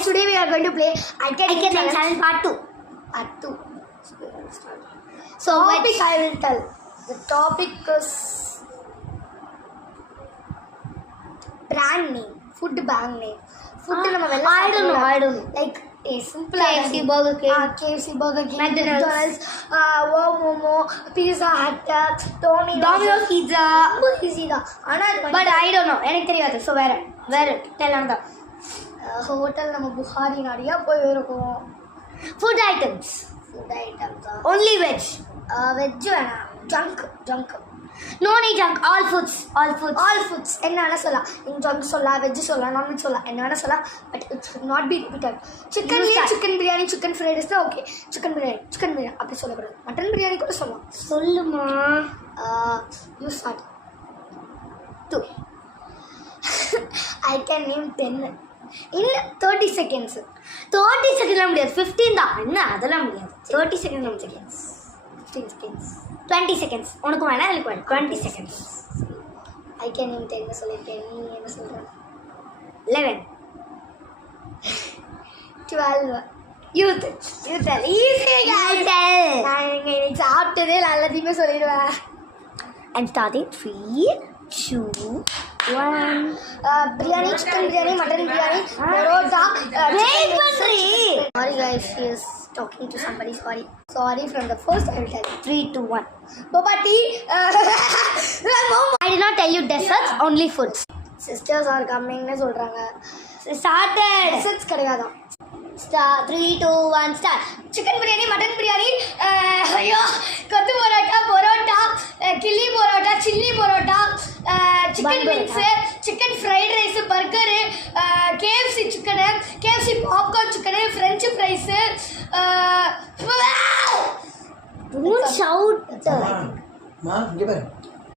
guys, today we are going to play I Can Name Challenge part 2. Part 2. So topic I will tell. The topic is brand name, food brand name. Food I don't know. Like a simple KFC, Burger King. KFC, Burger King, McDonald's, Momo, Pizza Hut, Domino's Pizza. ரொம்ப easy தான். ஆனா But I don't know. எனக்கு தெரியாது. So வேற tell another. Hotel நம்ம புகாரி நிறையா போய் இருக்கோம். Food items. Food items Only veg. Veg வேணாம். Junk No need junk. All foods. All foods என்ன வேணால் சொல்லலாம். நீங்கள் ஜங்க் சொல்லலாம், வெஜ் சொல்லலாம், நான்வெஜ் சொல்லலாம், என்ன வேணால் சொல்லலாம். But it's not be repeated. Chicken biryani, chicken fried rice தான் ஓகே. சிக்கன் பிரியாணி அப்படி சொல்லக்கூடாது. மட்டன் பிரியாணி கூட சொல்லலாம். சொல்லுமா. You start. 2 I can name 10 in 30 seconds. 30 செகண்ட்லாம் முடியாது. 15 தான். என்ன அதெல்லாம் முடியாது. 30 செகண்ட் முடியாது. 15 seconds. 20 seconds. உனக்கு வேணா எனக்கு வேணும். 20 seconds. I can name 10 சொல்லியிருக்கேன். நீ என்ன சொல்ற? 11. 12. You tell. Easy. You tell. நான் இன்னைக்கு சாப்பிட்டதே எல்லாத்தையுமே சொல்லிடுவேன். I'm starting. 3, 2, 1. Biryani, chicken biryani, mutton biryani, parotta. Wait பண்றீ. Sorry guys, she is talking to somebody. Sorry from the first I will tell you. 3, 2, 1. Boba tea. I did not tell you desserts, only foods. Sisters are coming னு சொல்றாங்க. Started. Desserts கிடையாதான். 3, 2, 1, start. Chicken biryani, mutton biryani, ஐயோ கொத்து பரோட்டா, கிள்ளி parotta, chilli parotta, chicken wings, chicken fried rice, burger, KFC chicken, KFC popcorn chicken, French fries. Don't shout. Ma, give it.